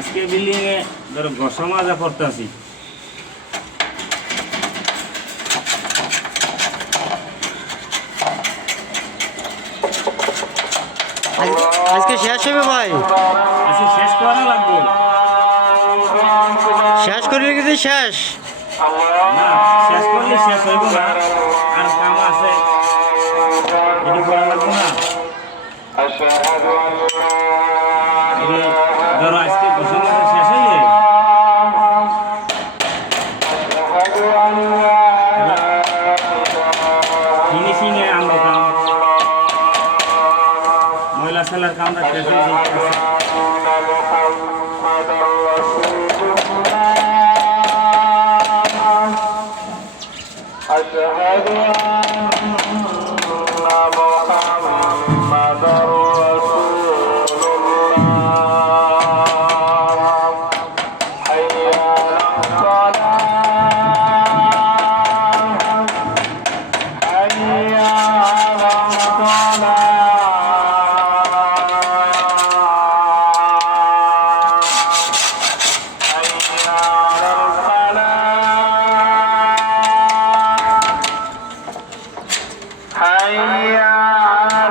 আজকে বিল্ডিং এ ধরো ঘষা মাজা করতেছি। আজকে শেষ হবে ভাই, আজকে শেষ করা লাগবে। শেষ করে রেখেছি শেষ। না, শেষ করলে শেষ হইব না, আর কাম আছে, এটি করা লাগবে না। ধরো আজকে ঘষা মাজা শেষ হইলে ফিনিশিং এ আমরা কাম ময়লা সেলার কামটা শেষ হয়ে যাচ্ছে। أشهد أن